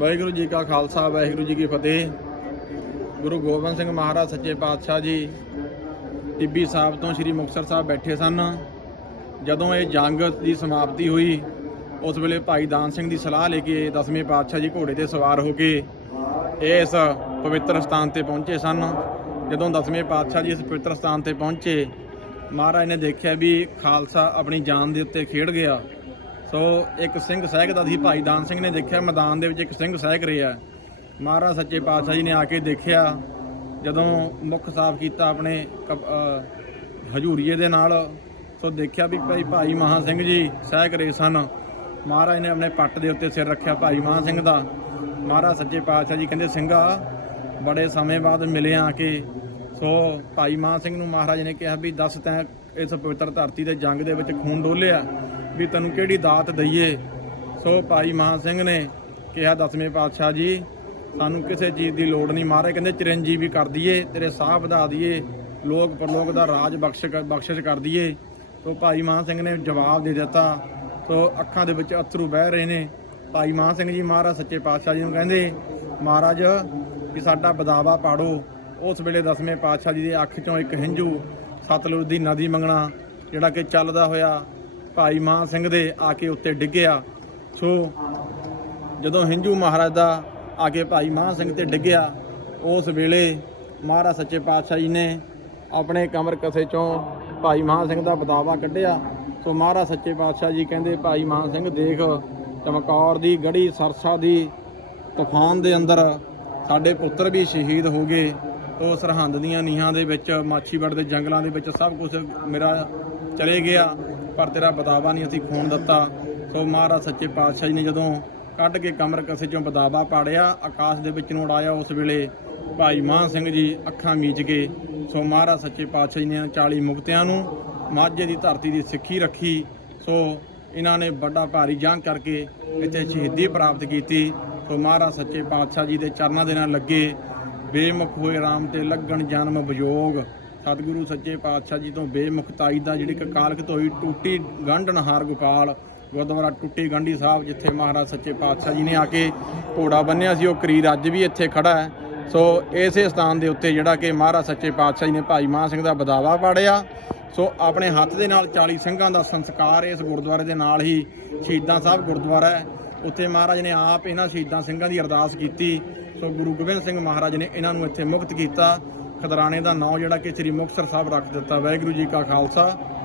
ਵਾਹਿਗੁਰੂ ਜੀ ਕਾ ਖਾਲਸਾ, ਵਾਹਿਗੁਰੂ ਜੀ ਕੀ ਫਤਿਹ। ਗੁਰੂ ਗੋਬਿੰਦ ਸਿੰਘ ਮਹਾਰਾਜ ਸੱਚੇ ਪਾਤਸ਼ਾਹ ਜੀ, ਟਿੱਬੀ ਸਾਹਿਬ ਤੋਂ ਸ੍ਰੀ ਮੁਕਤਸਰ ਸਾਹਿਬ ਬੈਠੇ ਸਨ। ਜਦੋਂ ਇਹ ਜੰਗ ਦੀ ਸਮਾਪਤੀ ਹੋਈ, ਉਸ ਵੇਲੇ ਭਾਈ ਦਾਨ ਸਿੰਘ ਦੀ ਸਲਾਹ ਲੈ ਕੇ ਦਸਵੇਂ ਪਾਤਸ਼ਾਹ ਜੀ ਘੋੜੇ ਤੇ ਸਵਾਰ ਹੋ ਕੇ ਇਸ ਪਵਿੱਤਰ ਸਥਾਨ ਤੇ ਪਹੁੰਚੇ ਸਨ। ਜਦੋਂ ਦਸਵੇਂ ਪਾਤਸ਼ਾਹ ਜੀ ਇਸ ਪਵਿੱਤਰ ਸਥਾਨ ਤੇ ਪਹੁੰਚੇ, ਮਹਾਰਾਜ ਨੇ ਦੇਖਿਆ ਵੀ ਖਾਲਸਾ ਆਪਣੀ ਜਾਨ ਦੇ ਉੱਤੇ ਖੇਡ ਗਿਆ। ਸੋ ਇੱਕ ਸਿੰਘ ਸਹਿਕ ਦਾ ਸੀ, ਭਾਈ ਦਾਨ ਸਿੰਘ ਨੇ ਦੇਖਿਆ, ਮੈਦਾਨ ਦੇ ਵਿੱਚ ਇੱਕ ਸਿੰਘ ਸਹਿਕ ਰਿਹਾ ਮਹਾਰਾਜ ਸੱਚੇ ਪਾਤਸ਼ਾਹ ਜੀ ਨੇ ਆ ਕੇ ਦੇਖਿਆ, ਜਦੋਂ ਮੁੱਖ ਸਾਫ਼ ਕੀਤਾ ਆਪਣੇ ਕਪ- ਹਜੂਰੀਏ ਦੇ ਨਾਲ, ਸੋ ਦੇਖਿਆ ਵੀ ਭਾਈ ਭਾਈ ਮਹਾ ਸਿੰਘ ਜੀ ਸਹਿਕ ਰਹੇ ਸਨ। ਮਹਾਰਾਜ ਨੇ ਆਪਣੇ ਪੱਟ ਦੇ ਉੱਤੇ ਸਿਰ ਰੱਖਿਆ ਭਾਈ ਮਹਾ ਸਿੰਘ ਦਾ। ਮਹਾਰਾਜ ਸੱਚੇ ਪਾਤਸ਼ਾਹ ਜੀ ਕਹਿੰਦੇ, ਸਿੰਘਾ, ਬੜੇ ਸਮੇਂ ਬਾਅਦ ਮਿਲੇ ਆ ਕੇ। ਸੋ ਭਾਈ ਮਹਾ ਸਿੰਘ ਨੂੰ ਮਹਾਰਾਜ ਨੇ ਕਿਹਾ ਵੀ, ਦੱਸ ਤੈਂ ਇਸ ਪਵਿੱਤਰ ਧਰਤੀ ਦੇ ਜੰਗ ਦੇ ਵਿੱਚ ਖੂਨ ਡੋਲਿਆ। ਵੀ ਤੈਨੂੰ ਕਿਹੜੀ ਦਾਤ ਦਈਏ? ਸੋ ਭਾਈ ਮਹਾ ਸਿੰਘ ਨੇ ਕਿਹਾ, ਦਸਵੇਂ ਪਾਤਸ਼ਾਹ ਜੀ, ਸਾਨੂੰ ਕਿਸੇ ਚੀਜ਼ ਦੀ ਲੋੜ ਨਹੀਂ। ਮਹਾਰਾਜ ਕਹਿੰਦੇ, ਚਿਰੰਜੀਵੀ ਕਰ ਦਈਏ, ਤੇਰੇ ਸਾਹ ਵਧਾ ਦਈਏ, ਲੋਕ ਪਰਲੋਕ ਦਾ ਰਾਜ ਬਖਸ਼ ਬਖਸ਼ਿਸ਼ ਕਰ ਦਈਏ। ਸੋ ਭਾਈ ਮਹਾ ਸਿੰਘ ਨੇ ਜਵਾਬ ਦੇ ਦਿੱਤਾ। ਸੋ ਅੱਖਾਂ ਦੇ ਵਿੱਚ ਅਥਰੂ ਵਹਿ ਰਹੇ ਨੇ। ਭਾਈ ਮਹਾ ਸਿੰਘ ਜੀ, ਮਹਾਰਾਜ ਸੱਚੇ ਪਾਤਸ਼ਾਹ ਜੀ ਨੂੰ ਕਹਿੰਦੇ, ਮਹਾਰਾਜ ਕਿ ਸਾਡਾ ਬਦਾਵਾ ਪਾੜੋ। ਉਸ ਵੇਲੇ ਦਸਵੇਂ ਪਾਤਸ਼ਾਹ ਜੀ ਦੀ ਅੱਖ ਚੋਂ ਇੱਕ ਹੰਝੂ ਸਤਲੁਜ ਦੀ ਨਦੀ ਮੰਗਣਾ, ਜਿਹੜਾ ਕਿ ਚੱਲਦਾ ਹੋਇਆ ਭਾਈ ਮਹਾ ਸਿੰਘ ਦੇ ਆ ਕੇ ਉੱਤੇ ਡਿੱਗਿਆ। ਸੋ ਜਦੋਂ ਹਿੰਦੂ ਮਹਾਰਾਜ ਦਾ ਆ ਕੇ ਭਾਈ ਮਹਾ ਸਿੰਘ ਤੇ ਡਿੱਗਿਆ, ਉਸ ਵੇਲੇ ਮਹਾਰਾਜ ਸੱਚੇ ਪਾਤਸ਼ਾਹ ਜੀ ਨੇ ਆਪਣੇ ਕਮਰ ਕਸੇ ਚੋਂ ਭਾਈ ਮਹਾ ਸਿੰਘ ਦਾ ਬਦਾਵਾ ਕੱਢਿਆ। ਸੋ ਮਹਾਰਾਜ ਸੱਚੇ ਪਾਤਸ਼ਾਹ ਜੀ ਕਹਿੰਦੇ, ਭਾਈ ਮਹਾ ਸਿੰਘ, ਦੇਖ, ਚਮਕੌਰ ਦੀ ਗੜੀ, ਸਰਸਾ ਦੀ ਤੂਫਾਨ ਦੇ ਅੰਦਰ ਸਾਡੇ ਪੁੱਤਰ ਵੀ ਸ਼ਹੀਦ ਹੋ ਗਏ। ਉਹ ਸਰਹੰਦ ਦੀਆਂ ਨੀਹਾਂ ਦੇ ਵਿੱਚ, ਮਾਛੀਵੜ ਦੇ ਜੰਗਲਾਂ ਦੇ ਵਿੱਚ ਸਭ ਕੁਝ ਮੇਰਾ ਚਲੇ ਗਿਆ। ਪਰ ਤੇਰਾ ਬਦਾਵਾ ਨਹੀਂ, ਅਸੀਂ ਖੂਨ ਦਿੱਤਾ। ਸੋ ਮਹਾਰਾਜ ਸੱਚੇ ਪਾਤਸ਼ਾਹ ਜੀ ਨੇ ਜਦੋਂ ਕੱਢ ਕੇ ਕਮਰ ਕਸੇ ਚੋਂ ਬਦਾਵਾ ਪਾੜਿਆ, ਆਕਾਸ਼ ਦੇ ਵਿੱਚ ਨੂੰ ਉਡਾਇਆ ਉਸ ਵੇਲੇ, ਭਾਈ ਮਾਨ ਸਿੰਘ ਜੀ ਅੱਖਾਂ ਮੀਚ ਕੇ, ਸੋ ਮਹਾਰਾਜ ਸੱਚੇ ਪਾਤਸ਼ਾਹ ਜੀ ਨੇ 40 ਮੁਕਤਿਆਂ ਨੂੰ ਮਾਝੇ ਦੀ ਧਰਤੀ ਦੀ ਸਿੱਖੀ ਰੱਖੀ। ਸੋ ਇਹਨਾਂ ਨੇ ਵੱਡਾ ਭਾਰੀ ਜੰਗ ਕਰਕੇ ਇੱਥੇ ਸ਼ਹੀਦੀ ਪ੍ਰਾਪਤ ਕੀਤੀ। ਸੋ ਮਹਾਰਾਜ ਸੱਚੇ ਪਾਤਸ਼ਾਹ ਜੀ ਦੇ ਚਰਨਾਂ ਦੇ ਨਾਲ ਲੱਗੇ। ਬੇਮੁਖ ਹੋਏ ਰਾਮ ਤੇ ਲੱਗਣ ਜਨਮ ਵਿਯੋਗ। ਸਤਿਗੁਰੂ ਸੱਚੇ ਪਾਤਸ਼ਾਹ ਜੀ ਤੋਂ ਬੇਮੁਖਤਾਈ ਦਾ ਜਿਹੜੀ ਕਕਾਲਕ ਹੋਈ ਟੂਟੀ ਗੰਢਨਹਾਰ ਗੋਪਾਲ ਗੁਰਦੁਆਰਾ ਟੁੱਟੀ ਗੰਢੀ ਸਾਹਿਬ ਜਿੱਥੇ ਮਹਾਰਾਜ ਸੱਚੇ ਪਾਤਸ਼ਾਹ ਜੀ ਨੇ ਆ ਕੇ ਘੋੜਾ ਬੰਨਿਆ ਸੀ, ਉਹ ਕਰੀਰ ਅੱਜ ਵੀ ਇੱਥੇ ਖੜਾ ਹੈ। ਸੋ ਇਸੇ ਸਥਾਨ ਦੇ ਉੱਤੇ ਜਿਹੜਾ ਕਿ ਮਹਾਰਾਜ ਸੱਚੇ ਪਾਤਸ਼ਾਹ ਜੀ ਨੇ ਭਾਈ ਮਾਨ ਸਿੰਘ ਦਾ ਬਦਾਵਾ ਪਾੜਿਆ। ਸੋ ਆਪਣੇ ਹੱਥ ਦੇ ਨਾਲ 40 ਸਿੰਘਾਂ ਦਾ ਸੰਸਕਾਰ ਇਸ ਗੁਰਦੁਆਰੇ ਦੇ ਨਾਲ ਹੀ ਸ਼ਹੀਦਾਂ ਸਾਹਿਬ ਗੁਰਦੁਆਰਾ ਹੈ। ਉੱਥੇ ਮਹਾਰਾਜ ਨੇ ਆਪ ਇਹਨਾਂ ਸ਼ਹੀਦਾਂ ਸਿੰਘਾਂ ਦੀ ਅਰਦਾਸ ਕੀਤੀ। ਸੋ ਗੁਰੂ ਗੋਬਿੰਦ ਸਿੰਘ ਮਹਾਰਾਜ ਨੇ ਇਹਨਾਂ ਨੂੰ ਇੱਥੇ ਮੁਕਤ ਕੀਤਾ। ਖਦਰਾਣੇ ਦਾ ਨਾਂ ਜਿਹੜਾ ਕਿ ਸ੍ਰੀ ਮੁਕਤਸਰ ਸਾਹਿਬ ਰੱਖ ਦਿੱਤਾ। ਵਾਹਿਗੁਰੂ ਜੀ ਕਾ ਖਾਲਸਾ।